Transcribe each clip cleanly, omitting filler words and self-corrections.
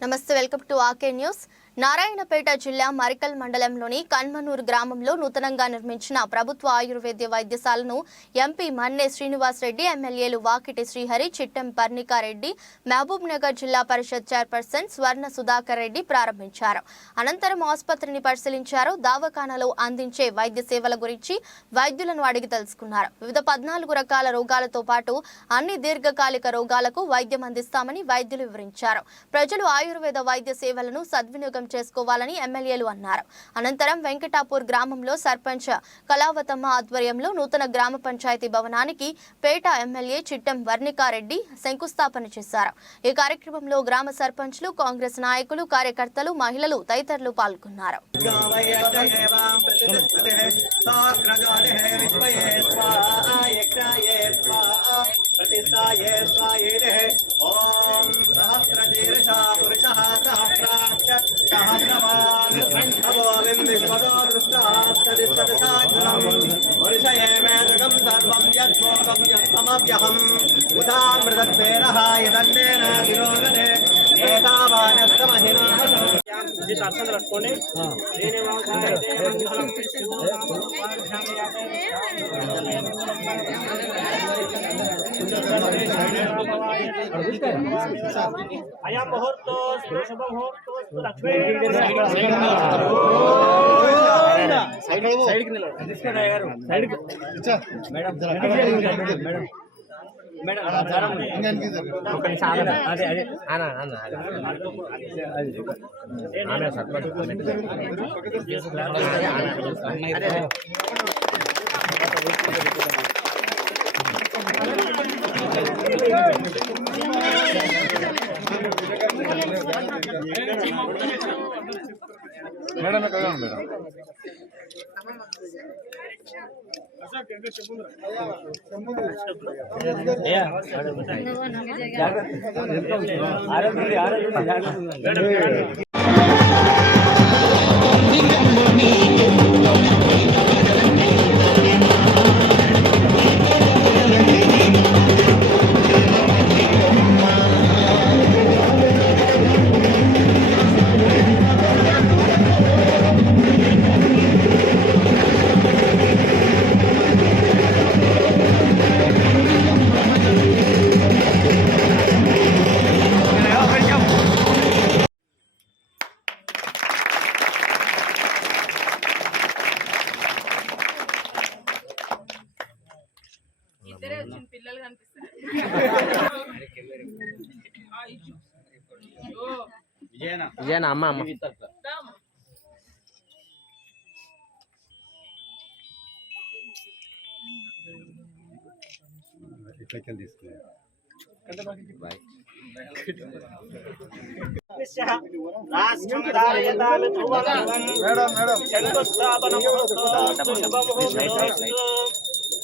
నమస్తే, welcome to ఆకే news. Narayanpet జిల్లా మరికల్ మండలంలోని కన్మనూరు గ్రామంలో నూతనంగా నిర్మించిన ప్రభుత్వ ఆయుర్వేద వైద్యశాలను ఎంపీ మన్నే శ్రీనివాస్ రెడ్డి, ఎమ్మెల్యేలు వాకిటి శ్రీహరి, చిట్టెం పర్ణికారెడ్డి, మహబూబ్ నగర్ జిల్లా పరిషత్ చైర్పర్సన్ స్వర్ణ సుధాకర్ రెడ్డి ప్రారంభించారు. అనంతరం ఆసుపత్రిని పరిశీలించారు. దవాఖానాలో అందించే వైద్య సేవల గురించి వైద్యులను అడిగి తెలుసుకున్నారు. వివిధ 14 రకాల రోగాలతో పాటు అన్ని దీర్ఘకాలిక రోగాలకు వైద్యం అందిస్తామని వైద్యులు వివరించారు. ప్రజలు ఆయుర్వేద వైద్య సేవలను సద్వినియోగం చేసుకోవాలని ఎమ్మెల్యేలు అన్నారు. అనంతరం వెంకటాపూర్ గ్రామంలో సర్పంచ్ కళావతమ్మ ఆధ్వర్యంలో నూతన గ్రామ పంచాయతీ భవనానికి పేట ఎమ్మెల్యే చిట్టెం వర్ణికారెడ్డి శంకుస్థాపన చేశారు. ఈ కార్యక్రమంలో గ్రామ సర్పంచ్లు, కాంగ్రెస్ నాయకులు, కార్యకర్తలు, మహిళలు తదితరులు పాల్గొన్నారు. అయా ముహూర్తో శుభ ముహూర్తో లక్ష్మీ మేడం మేడం పిల్లలు కనిపిస్తారు. విజయనా అమ్మ ఇట్లకెళ్ళి తీసుకున్నాను.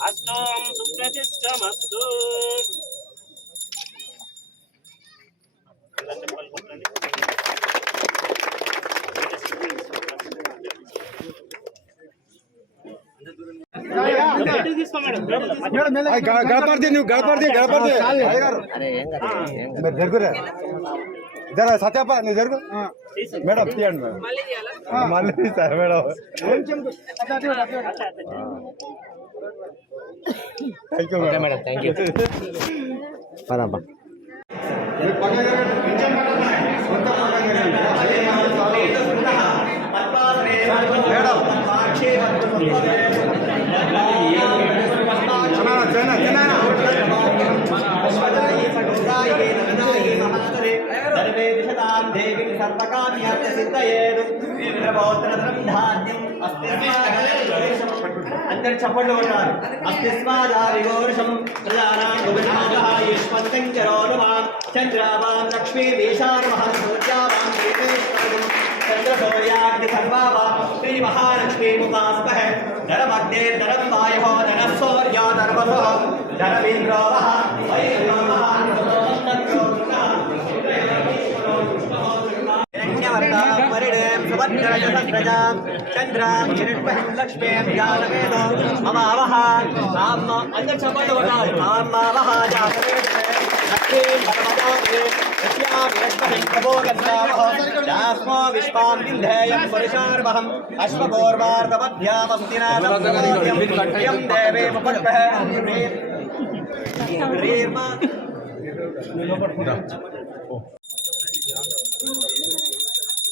అష్టం సుప్రతిష్టమస్తు. గడపడితే నువ్వు గడపడితే జరుగురా జరా సత్యప్ప నువ్వు జరుగు మేడం తీయండి మేడం మళ్ళీ తీస్తారు madam. Thank you madam. Thank you. అందరు చప్పట్లు కొట్టారు. అస్తిస్మాదారిగోరుషం ప్రజానాయుష్మంతం చరోనుమాన్ చంద్రావాన్ లక్ష్మీ వీషానుమహన్ సూర్యావాన్ చంద్రసూర్యాగ్ని సర్వావా శ్రీ మహాలక్ష్మీ ముఖాస్మహ ధనమగ్నే ధనం వాయో ధన సూర్యో ధర్మసో ధనమీంద్రో చంద్రాం లక్ష్మీ జాతవేదో మమావహ అందరు చప్పట్లు కొట్టాలి. दास्मो विश्वां विन्धेयं पुरुषार्वहम् अश्वगोर्वार्तवद्भ्यामस्तिनाथं देवे मुपट्टः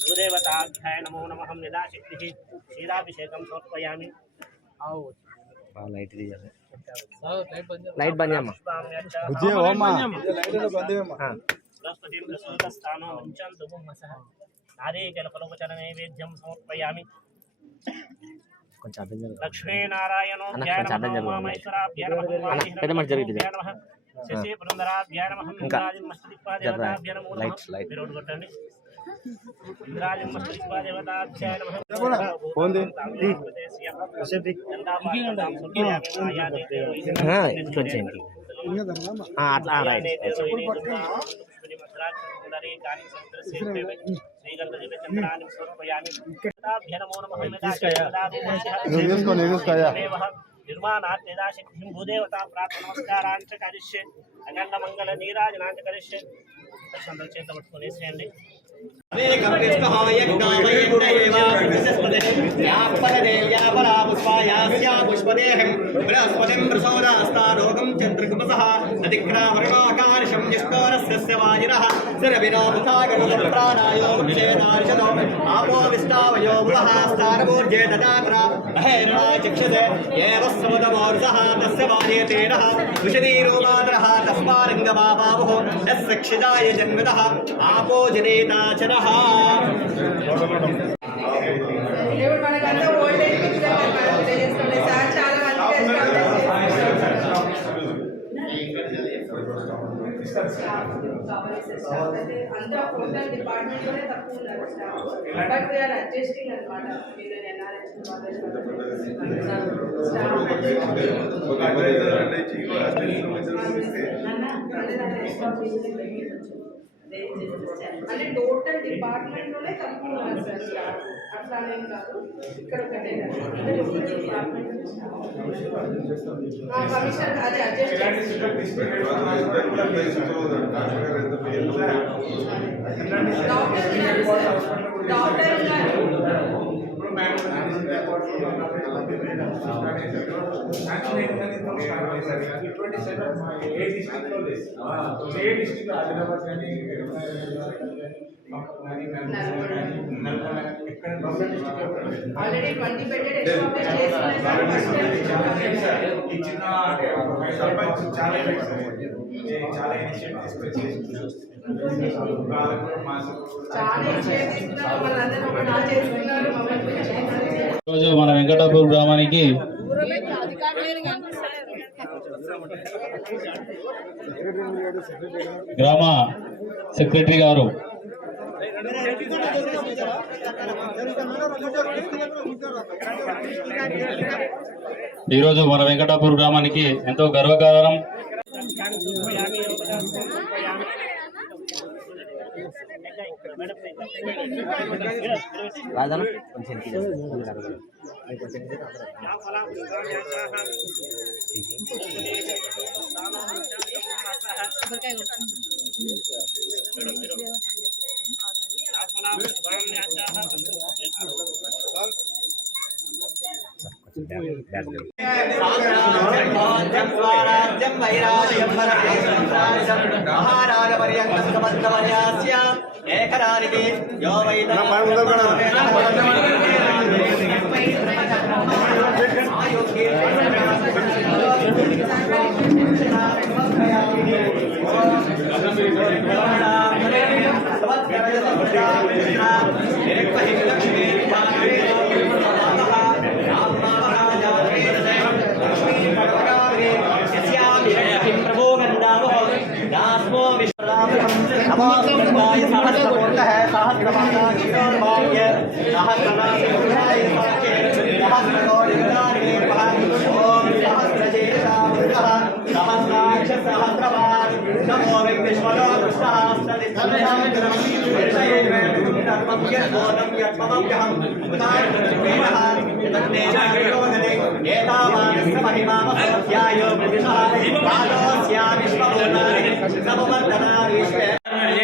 गुरुदेवताभ्याय नमो नमः निदाशक्तिः क्षीराभिषेकं समर्पयामि लाइट बंद చేయమ్మా బుజ్జి ఓమా లైట్ బంద్ చేయమ్మా बृहस्पतिं प्रसूतस्थानो मुञ्चं दुमुमसः नारीकेलफलोपचार नैवेद्यं समर्पयामि కొంచెం అర్థం జరగదు लक्ष्मीनारायणो అన్న ध्याय కొంచెం అర్థం नमः జరగదు वामेश्वराभ्याय नमः పెద్ద మనిషి జరిగింది ध्याय नमः शशि पुरन्दराभ्याय नमः इंद्राजं मस्तदिक्पादेवताभ्याय नमो नमः లైట్ विरोध కొట్టండి इंद्राजं मस्तदिक्पादेवताभ्याय नमः పోంది వచ్చేయండి అట్లా రైట్ తీసుకోయా निर्माणाशक्तिं भूदेवता प्राप्त नमस्कारांच करिष्ये अखंड मंगल नीराजनांच करिष्ये दर्शन చేత పట్టుకొని వేసేయండి అనేకం పుష్పదేహం బృహస్పతిం ప్రసోదాస్తారోగం చంద్రకుమసః అతిక్రామర్వాకార్షం నిష్కోరస్య వాజినః శరవినోముఖాగరుప్రాణాయో ముక్షేనార్షదో ఆపో విష్టావయో భువః స్థానమూర్జే దదాత్ర అహైర్ణాయ చక్షుషే ఏవ సమదమోర్షః తస్య వాజేతేనః విషదీరూపాదరః తస్మారంగమాపావః తస్య క్షిదాయ జన్మతః ఆపో జనేతాచనః దేవుడు మనకంతా ఓల్డేజ్ పిక్చర్ చేస్తుండే సార్ చాలా అంతా హోటల్ డిపార్ట్మెంట్ లోనే తక్కువ ఉన్నారు స్టాఫ్ బట్ వీఆర్ అడ్జస్టింగ్ అనమాట వీళ్ళని అంటే టోటల్ డిపార్ట్మెంట్ లోనే తక్కువ ఉన్నారు సార్ స్టాఫ్ అట్లానేం కాదు ఇక్కడ ఒకటే డిపార్ట్మెంట్ కమిషన్ అదే అడ్జస్ట్ డాక్టర్ ఉన్నారు ఆల్రెడీ 20 బెడెడ్ ఎస్టాబ్లిష్ చేస్తున్నారు ఈ చిన్న సర్పంచ్ చాలా చాలా ఇనిషియేటివ్ తీసుకొచ్చి రోజు మన వెంకటాపూర్ గ్రామానికి గ్రామ సెక్రటరీ గారు ఈరోజు మన వెంకటాపూర్ గ్రామానికి ఎంతో గర్వకారణం. రాజాను కొంచెం ఏకరానికి యో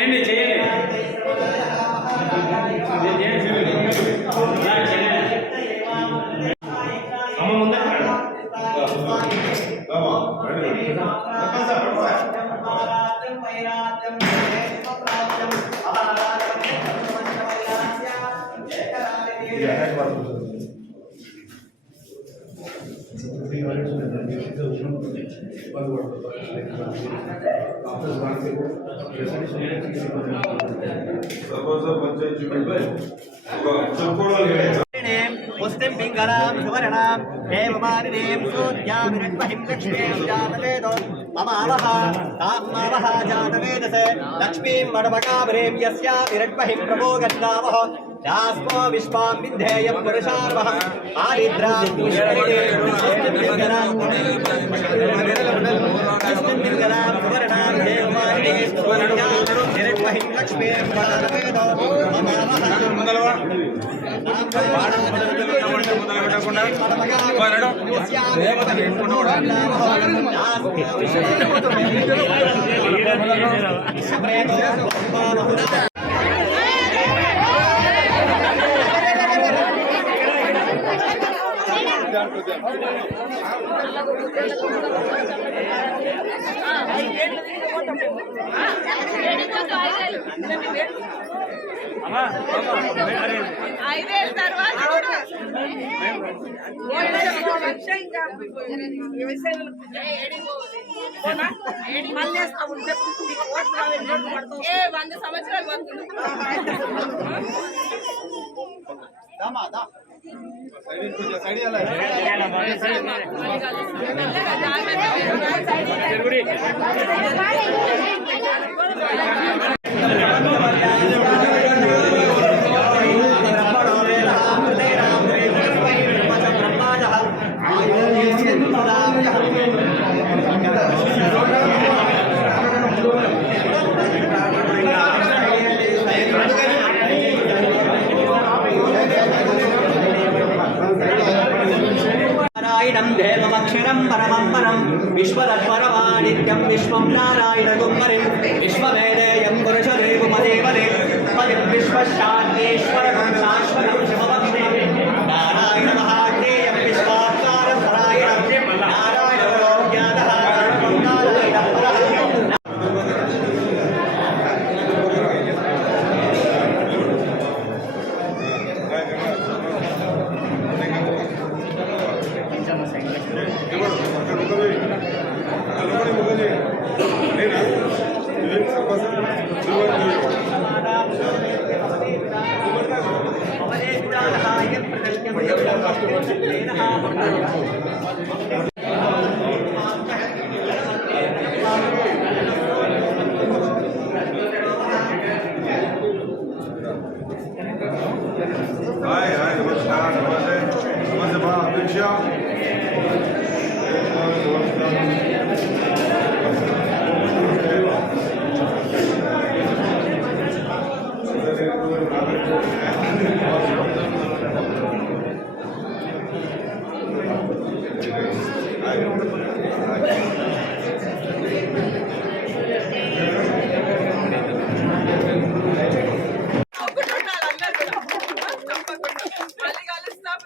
చేయండి. पुष्टिं पिङ्गलां सुवर्णां देवमालिनीं सूर्यामिरग्महिं लक्ष्मीं जातवेदो ममावः तामावः जातवेदसे लक्ष्मीं मणमकाबरीं यस्यामिरग्महिं प्रभोगश्रावः दास्मो विश्वां विद्धेयं पुरुषार्वहम् आदिद्रां पुष्करिणीं पुष्टिं पिङ्गलां सुवर्णां देवमालिनीं सूर्यामिरग्महिं लक्ष्मीं जातवेदो ममावः ఐదేళ్ళ తర్వాత కూడా మళ్ళీ 100 సంవత్సరాలు नारायणं देवमक्षरं परमं परं विश्वतत्परमादित्यं विश्वं नारायणगुम्हरिं विश्ववेदेयं पुरुषदेवमदेवदे पदिं विश्वशान्तेश्वरं शाश्वतं शिवभक्तिं नारायणमहाज्ञेयं विश्वाकारं नारायणं नारायणो ज्ञातः नारायणः परः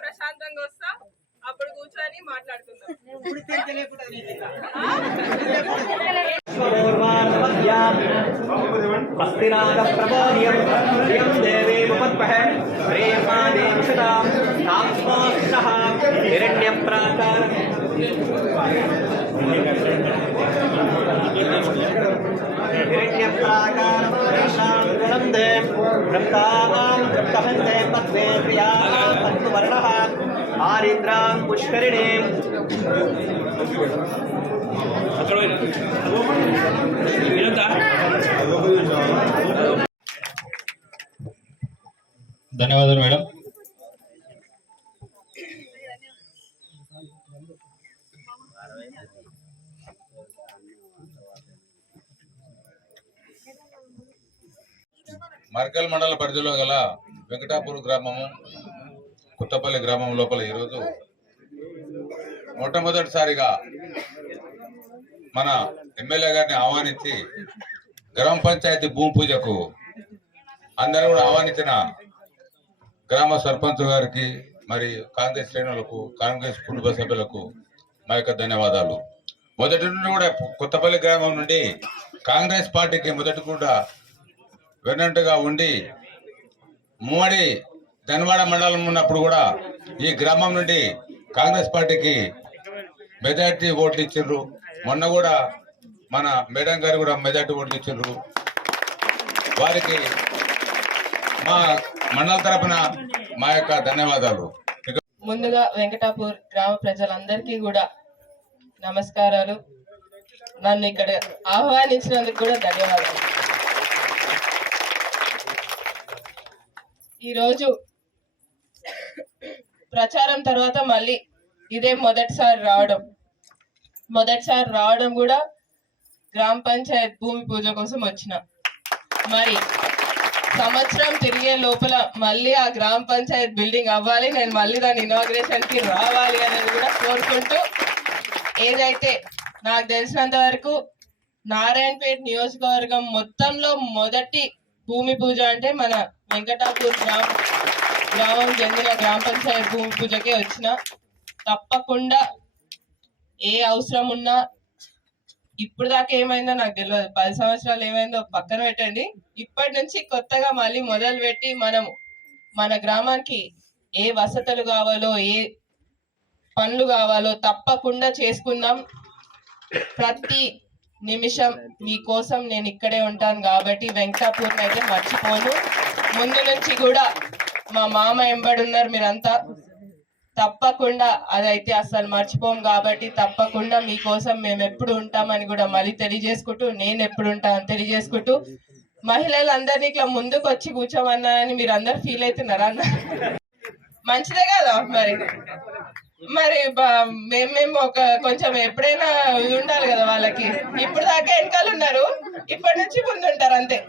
ప్రశాంతంగా వస్తా అప్పుడు కూర్చొని మాట్లాడుకుందాం. ఆరిద్రాం పుష్కరిణీం ధన్యవాదాలు మేడం. మర్కల్ మండల పరిధిలో గల వెంకటాపూర్ గ్రామము కొత్తపల్లి గ్రామం లోపల ఈరోజు మొట్టమొదటిసారిగా మన ఎమ్మెల్యే గారిని ఆహ్వానించి గ్రామ పంచాయతీ భూమి పూజకు అందరూ కూడా ఆహ్వానించిన గ్రామ సర్పంచ్ గారికి మరి కాంగ్రెస్ శ్రేణులకు కాంగ్రెస్ కుటుంబ సభ్యులకు మా యొక్క ధన్యవాదాలు. మొదటి నుండి కూడా కొత్తపల్లి గ్రామం నుండి కాంగ్రెస్ పార్టీకి మొదటి కూడా వెన్నంటగా ఉండి మూడి ధన్వాడ మండలం ఉన్నప్పుడు కూడా ఈ గ్రామం నుండి కాంగ్రెస్ పార్టీకి మెజార్టీ ఓట్లు ఇచ్చిండ్రు. మొన్న కూడా మన మేడం గారు కూడా మెజార్టీ ఓట్లు ఇచ్చారు. వారికి మా మండల తరపున మా యొక్క ధన్యవాదాలు. ముందుగా వెంకటాపూర్ గ్రామ ప్రజలందరికీ కూడా నమస్కారాలు. నన్ను ఇక్కడ ఆహ్వానించినందుకు కూడా ధన్యవాదాలు. ఈరోజు ప్రచారం తర్వాత మళ్ళీ ఇదే మొదటిసారి రావడం కూడా గ్రామ పంచాయత్ భూమి పూజ కోసం వచ్చిన. మరి సంవత్సరం తిరిగే లోపల మళ్ళీ ఆ గ్రామ పంచాయత్ బిల్డింగ్ అవ్వాలి, నేను మళ్ళీ దాని ఇనాగ్రేషన్ కి రావాలి అనేది కూడా కోరుకుంటూ, ఏదైతే నాకు తెలిసినంత వరకు నారాయణపేట నియోజకవర్గం మొత్తంలో మొదటి భూమి పూజ అంటే మన వెంకటాపూర్ గ్రామం చెందిన గ్రామ పంచాయత్ భూమి పూజకే వచ్చిన. తప్పకుండా ఏ అవసరం ఉన్నా, ఇప్పుడు దాకా ఏమైందో నాకు తెలియదు, 10 సంవత్సరాలు ఏమైందో పక్కన పెట్టండి, ఇప్పటి నుంచి కొత్తగా మళ్ళీ మొదలు పెట్టి మనము మన గ్రామానికి ఏ వసతులు కావాలో, ఏ పనులు కావాలో తప్పకుండా చేసుకుందాం. ప్రతి నిమిషం మీకోసం నేను ఇక్కడే ఉంటాను కాబట్టి వెంకటాపూర్ని అయితే మర్చిపోను. ముందు నుంచి కూడా మా మామ ఎంబడున్నారు మీరంతా, తప్పకుండా అదైతే అసలు మర్చిపోం కాబట్టి తప్పకుండా మీకోసం మేము ఎప్పుడు ఉంటామని కూడా మళ్ళీ తెలియజేసుకుంటూ, నేను ఎప్పుడు ఉంటానని తెలియజేసుకుంటూ, మహిళలందరినీ ఇట్లా ముందుకు వచ్చి కూర్చోమన్నా అని మీరు అందరు ఫీల్ అవుతున్నారా అన్న? మంచిదే కదా. మరి మేము ఒక కొంచెం ఎప్పుడైనా ఇది ఉండాలి కదా వాళ్ళకి. ఇప్పుడు దాకా వెనకాల ఉన్నారు, ఇప్పటి నుంచి ముందుంటారు అంతే.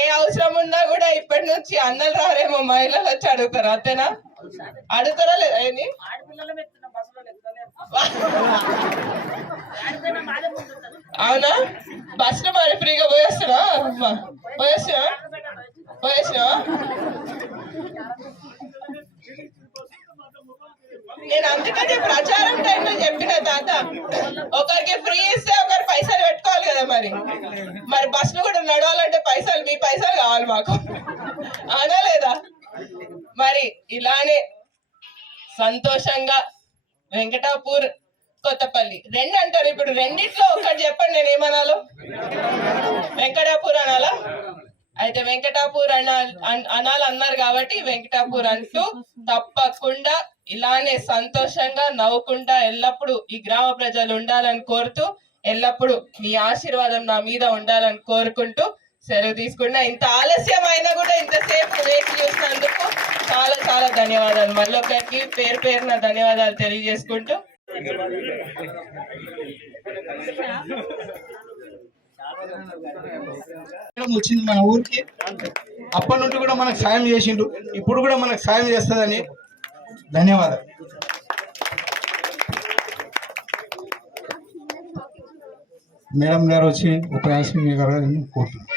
ఏ అవసరం ఉన్నా కూడా ఇప్పటి నుంచి అన్నలు రారేమో, మహిళలు వచ్చి అడుగుతారు, అంతేనా? అడుగుతారా లేదా? ఏంది అవునా? బస్సులో మరి ఫ్రీగా పోయేస్తున్నా నేను అందుకనే ప్రచారం టైంలో చెప్పిన తాత, ఒకరికి ఫ్రీ ఇస్తే ఒకరు పైసలు పెట్టుకోవాలి కదా. మరి బస్సులు కూడా నడవాలంటే మీ పైసలు కావాలి మాకు, అవునా లేదా? మరి ఇలానే సంతోషంగా వెంకటాపూర్ కొత్తపల్లి రెండు అంటారు. ఇప్పుడు రెండిట్లో ఒకటి చెప్పండి, నేను ఏమనాలో? వెంకటాపూర్ అనాలా? అయితే వెంకటాపూర్ అన్నారు కాబట్టి వెంకటాపూర్ అంటూ తప్పకుండా ఇలానే సంతోషంగా నవ్వుకుంటా ఎల్లప్పుడూ ఈ గ్రామ ప్రజలు ఉండాలని కోరుతూ, ఎల్లప్పుడూ మీ ఆశీర్వాదం నా మీద ఉండాలని కోరుకుంటూ సెలవు తీసుకున్నా. ఇంత ఆలస్యం అయినా కూడా ఇంతసేపు వేచి చూసినందుకు చాలా చాలా ధన్యవాదాలు. మళ్ళీ ఒకరికి పేరున ధన్యవాదాలు తెలియజేసుకుంటూ, వచ్చింది మన ఊరికి, అప్పటి నుండి కూడా మనకు సాయం చేసిండు, ఇప్పుడు కూడా మనకు సాయం చేస్తుందని ధన్యవాదాలు. మేడం గారు వచ్చి ఉపన్యాసం కోరుతున్నాను.